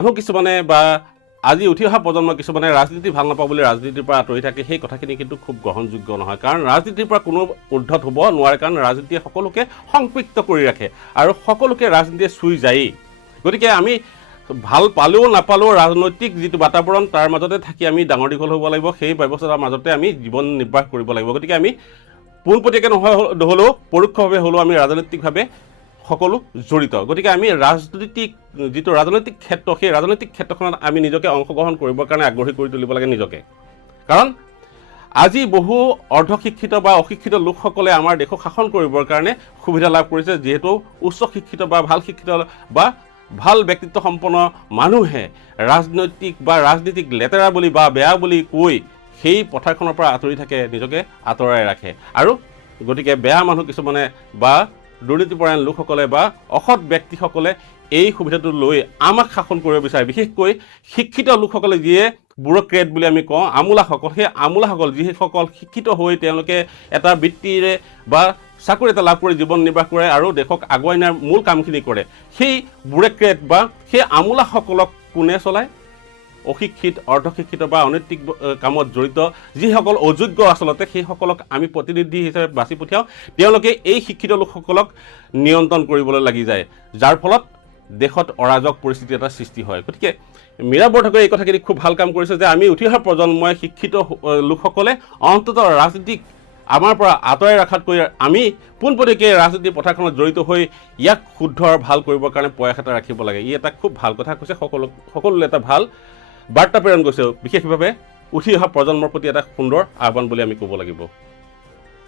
মানুহ কিছুমানে বা আজি উঠি অহা প্ৰজন্ম কিছুমানে ৰাজনীতি ভাল নাপাওঁ বুলি ৰাজনীতিৰ পৰা আঁতৰি থাকে, সেই কথাখিনি কিন্তু খুব গ্ৰহণযোগ্য নহয়। কাৰণ ৰাজনীতিৰ পৰা কোনো উদ্ধত হ'ব নোৱাৰে, কাৰণ ৰাজনীতিয়ে সকলোকে সংপৃক্ত কৰি ৰাখে আৰু সকলোকে ৰাজনীতিয়ে চুই যায়েই। গতিকে আমি ভাল পালেও নাপালেও ৰাজনৈতিক যিটো বাতাবৰণ তাৰ মাজতে থাকি আমি ডাঙৰ দীঘল হ'ব লাগিব, সেই ব্যৱস্থাৰ মাজতে আমি জীৱন নিৰ্বাহ কৰিব লাগিব। গতিকে আমি পোনপটীয়াকৈ নহ'লেও পৰোক্ষভাৱে হ'লেও আমি ৰাজনৈতিকভাৱে সকলো জড়িত। গতিকে আমি যিটো ৰাজনৈতিক ক্ষেত্ৰ, সেই ৰাজনৈতিক ক্ষেত্ৰখনত আমি নিজকে অংশগ্ৰহণ কৰিবৰ কাৰণে আগ্ৰহী কৰি তুলিব লাগে নিজকে। কাৰণ আজি বহু অৰ্ধশিক্ষিত বা অশিক্ষিত লোকসকলে আমাৰ দেশক শাসন কৰিবৰ কাৰণে সুবিধা লাভ কৰিছে, যিহেতু উচ্চ শিক্ষিত বা ভাল শিক্ষিত বা ভাল ব্যক্তিত্ব সম্পন্ন মানুহে ৰাজনীতিক লেতেৰা বুলি বা বেয়া বুলি কৈ সেই পথাৰখনৰ পৰা আঁতৰি থাকে, নিজকে আঁতৰাই ৰাখে। আৰু গতিকে বেয়া মানুহ কিছুমানে বা দুৰ্নীতিপৰায়ণ লোকসকলে বা অসৎ ব্যক্তিসকলে এই সুবিধাটো লৈ আমাক শাসন কৰিব বিচাৰে। বিশেষকৈ শিক্ষিত লোকসকলে, যিয়ে ব্যুৰ'ক্ৰেট বুলি আমি কওঁ, আমোলাসকল, সেই আমোলাসকল যিসকল শিক্ষিত হৈ তেওঁলোকে এটা বৃত্তিৰে বা চাকৰি এটা লাভ কৰি জীৱন নিৰ্বাহ কৰে আৰু দেশক আগুৱাই নিয়াৰ মূল কামখিনি কৰে, সেই ব্যুৰ'ক্ৰেট বা সেই আমোলাসকলক কোনে চলায়? অশিক্ষিত, অৰ্ধশিক্ষিত বা অনৈতিক কামত জড়িত যিসকল অযোগ্য আচলতে, সেইসকলক আমি প্ৰতিনিধি হিচাপে বাছি পঠিয়াওঁ। তেওঁলোকে এই শিক্ষিত লোকসকলক নিয়ন্ত্ৰণ কৰিবলৈ লাগি যায়, যাৰ ফলত দেশত অৰাজক পৰিস্থিতি এটা সৃষ্টি হয়। গতিকে মীৰা বৰঠাকুৰে এই কথাখিনি খুব ভাল কাম কৰিছে যে আমি উঠি অহা প্ৰজন্মই, শিক্ষিত লোকসকলে অন্ততঃ ৰাজনীতিক আমাৰ পৰা আঁতৰাই ৰখাতকৈ আমি পোনপটীয়াকৈ ৰাজনীতিৰ পথাৰখনত জড়িত হৈ ইয়াক শুদ্ধ আৰু ভাল কৰিবৰ কাৰণে প্ৰয়াস এটা ৰাখিব লাগে। ই এটা খুব ভাল কথা কৈছে, সকলোলৈ এটা ভাল বাৰ্তা প্ৰেৰণ কৰিছে, বিশেষভাৱে উঠি অহা প্ৰজন্মৰ প্ৰতি এটা সুন্দৰ আহ্বান বুলি আমি ক'ব লাগিব।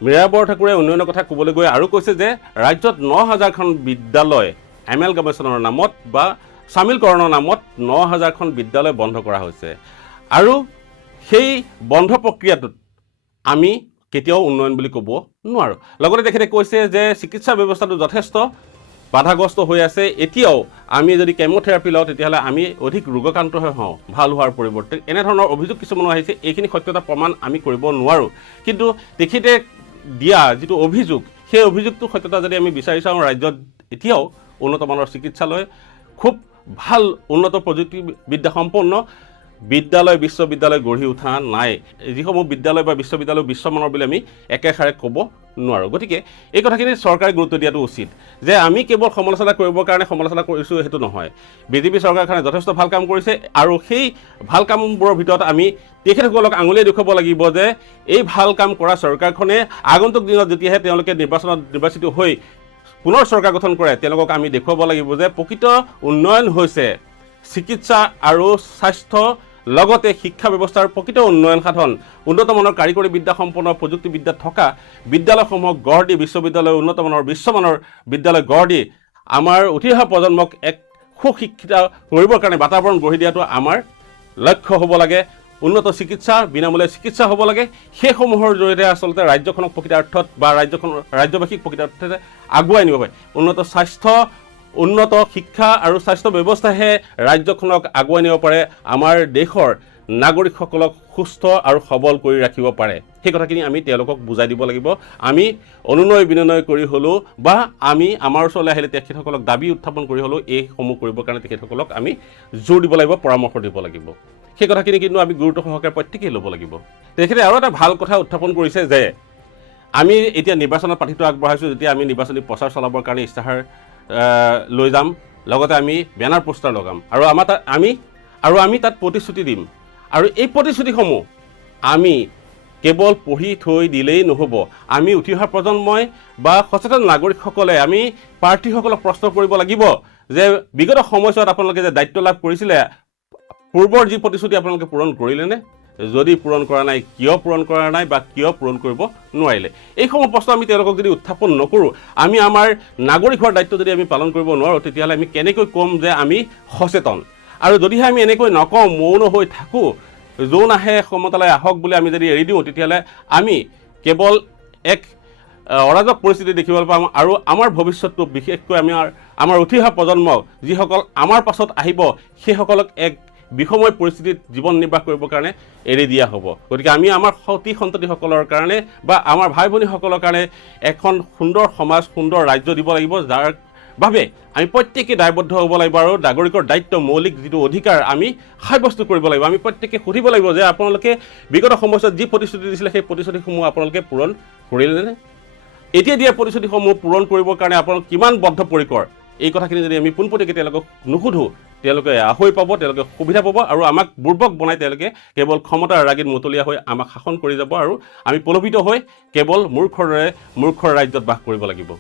মীৰা বৰঠাকুৰে উন্নয়নৰ কথা ক'বলৈ গৈ আৰু কৈছে যে ৰাজ্যত ৯,০০০খন বিদ্যালয় এমেলগামেশ্যনৰ নামত বা চামিলকৰণৰ নামত ৯,০০০খন বিদ্যালয় বন্ধ কৰা হৈছে আৰু সেই বন্ধ প্ৰক্ৰিয়াটোত আমি কেতিয়াও উন্নয়ন বুলি ক'ব নোৱাৰোঁ। লগতে তেখেতে কৈছে যে চিকিৎসা ব্যৱস্থাটো যথেষ্ট বাধাগ্ৰস্ত হৈ আছে। এতিয়াও আমি যদি কেমোথেৰাপি লওঁ তেতিয়াহ'লে আমি অধিক ৰোগাক্ৰান্তহে হওঁ ভাল হোৱাৰ পৰিৱৰ্তে। এনেধৰণৰ অভিযোগ কিছুমানো আহিছে, এইখিনি সত্যতা প্ৰমাণ আমি কৰিব নোৱাৰোঁ। কিন্তু তেখেতে দিয়া যিটো অভিযোগ, সেই অভিযোগটো সত্যতা যদি আমি বিচাৰি চাওঁ, ৰাজ্যত এতিয়াও উন্নতমানৰ চিকিৎসালয়, খুব ভাল উন্নত প্ৰযুক্তিবিদ্যা সম্পন্ন বিদ্যালয়, বিশ্ববিদ্যালয় গঢ়ি উঠা নাই। যিসমূহ বিদ্যালয় বা বিশ্ববিদ্যালয় বিশ্বমানৰ বুলি আমি একেষাৰে ক'ব নোৱাৰোঁ। গতিকে এই কথাখিনি চৰকাৰে গুৰুত্ব দিয়াটো উচিত যে আমি কেৱল সমালোচনা কৰিবৰ কাৰণে সমালোচনা কৰিছোঁ সেইটো নহয়। বিজেপি চৰকাৰখনে যথেষ্ট ভাল কাম কৰিছে আৰু সেই ভাল কামবোৰৰ ভিতৰত আমি তেখেতসকলক আঙুলিয়াই দেখুৱাব লাগিব যে এই ভাল কাম কৰা চৰকাৰখনে আগন্তুক দিনত যেতিয়াহে তেওঁলোকে নিৰ্বাচিত হৈ পুনৰ চৰকাৰ গঠন কৰে, তেওঁলোকক আমি দেখুৱাব লাগিব যে প্ৰকৃত উন্নয়ন হৈছে চিকিৎসা আৰু স্বাস্থ্য, লগতে শিক্ষা ব্যৱস্থাৰ প্ৰকৃত উন্নয়ন সাধন, উন্নতমানৰ কাৰিকৰী বিদ্যা সম্পন্ন প্ৰযুক্তিবিদ্যা থকা বিদ্যালয়সমূহক গঢ় দি, বিশ্ববিদ্যালয় উন্নতমানৰ বিশ্বমানৰ বিদ্যালয় গঢ় দি আমাৰ উঠি অহা প্ৰজন্মক এক সুশিক্ষিত কৰিবৰ কাৰণে বাতাবৰণ গঢ়ি দিয়াটো আমাৰ লক্ষ্য হ'ব লাগে। উন্নত চিকিৎসা, বিনামূলীয়া চিকিৎসা হ'ব লাগে। সেইসমূহৰ জৰিয়তে আচলতে ৰাজ্যখনক প্ৰকৃতাৰ্থত বা ৰাজ্যবাসীক প্ৰকৃতাৰ্থতে আগুৱাই নিব পাৰে। উন্নত স্বাস্থ্য, উন্নত শিক্ষা আৰু স্বাস্থ্য ব্যৱস্থাহে ৰাজ্যখনক আগুৱাই নিব পাৰে, আমাৰ দেশৰ নাগৰিকসকলক সুস্থ আৰু সবল কৰি ৰাখিব পাৰে। সেই কথাখিনি আমি তেওঁলোকক বুজাই দিব লাগিব। আমি অনুনয় বিনয় কৰি হ'লেও বা আমি আমাৰ ওচৰলৈ আহিলে তেখেতসকলক দাবী উত্থাপন কৰি হ'লেও এইসমূহ কৰিবৰ কাৰণে তেখেতসকলক আমি জোৰ দিব লাগিব, পৰামৰ্শ দিব লাগিব। সেই কথাখিনি কিন্তু আমি গুৰুত্ব সহকাৰে প্ৰত্যেকেই ল'ব লাগিব। তেখেতে আৰু এটা ভাল কথা উত্থাপন কৰিছে যে আমি এতিয়া নিৰ্বাচনত পাৰ্টিটো আগবঢ়াইছোঁ, যেতিয়া আমি নিৰ্বাচনী প্ৰচাৰ চলাবৰ কাৰণে ইস্তাহাৰ লৈ যাম, লগতে আমি বেনাৰ পোষ্টাৰ লগাম আৰু আমি তাত প্ৰতিশ্ৰুতি দিম। আৰু এই প্ৰতিশ্ৰুতিসমূহ আমি কেৱল পঢ়ি থৈ দিলেই নহ'ব। আমি উঠি অহা প্ৰজন্মই বা সচেতন নাগৰিকসকলে আমি প্ৰাৰ্থীসকলক প্ৰশ্ন কৰিব লাগিব যে বিগত সময়ছোৱাত আপোনালোকে যে দায়িত্ব লাভ কৰিছিলে, পূৰ্বৰ যি প্ৰতিশ্ৰুতি আপোনালোকে পূৰণ কৰিলেনে? যদি পূৰণ কৰা নাই, কিয় পূৰণ কৰা নাই বা কিয় পূৰণ কৰিব নোৱাৰিলে? এইসমূহ প্ৰশ্ন আমি তেওঁলোকক যদি উত্থাপন নকৰোঁ, আমি আমাৰ নাগৰিক হোৱাৰ দায়িত্ব যদি আমি পালন কৰিব নোৱাৰোঁ, তেতিয়াহ'লে আমি কেনেকৈ ক'ম যে আমি সচেতন? আৰু যদিহে আমি এনেকৈ নকওঁ, মৌন হৈ থাকোঁ, যোন আহে ক্ষমতালৈ আহক বুলি আমি যদি এৰি দিওঁ, তেতিয়াহ'লে আমি কেৱল এক অৰাজক পৰিস্থিতি দেখিবলৈ পাম আৰু আমাৰ ভৱিষ্যতটো, বিশেষকৈ আমাৰ উঠি অহা প্ৰজন্মক, যিসকল আমাৰ পাছত আহিব, সেইসকলক এক বিষময় পৰিস্থিতিত জীৱন নিৰ্বাহ কৰিবৰ কাৰণে এৰি দিয়া হ'ব। গতিকে আমি আমাৰ সতি সন্ততিসকলৰ কাৰণে বা আমাৰ ভাই ভনীসকলৰ কাৰণে এখন সুন্দৰ সমাজ, সুন্দৰ ৰাজ্য দিব লাগিব, যাৰ বাবে আমি প্ৰত্যেকে দায়বদ্ধ হ'ব লাগিব আৰু নাগৰিকৰ দায়িত্ব মৌলিক যিটো অধিকাৰ আমি সাব্যস্ত কৰিব লাগিব আমি প্ৰত্যেকে সুধিব লাগিব যে আপোনালোকে বিগত সময়ছোৱাত যি প্ৰতিশ্ৰুতি দিছিলে সেই প্ৰতিশ্ৰুতিসমূহ আপোনালোকে পূৰণ কৰিলেনে এতিয়া দিয়া প্ৰতিশ্ৰুতিসমূহ পূৰণ কৰিবৰ কাৰণে আপোনালোক কিমান বদ্ধপৰিকৰ এই কথাখিনি যদি আমি পোনপটীয়াকৈ তেওঁলোকক নুসুধোঁ তেওঁলোকে আহৈ পাব তেওঁলোকে সুবিধা পাব আৰু আমাক বুৰ্বক বনাই তেওঁলোকে কেৱল ক্ষমতাৰ ৰাগীত মতলীয়া হৈ আমাক শাসন কৰি যাব আৰু আমি প্ৰলোভিত হৈ কেৱল মূৰ্খৰ দৰে মূৰ্খৰ ৰাজ্যত বাস কৰিব লাগিব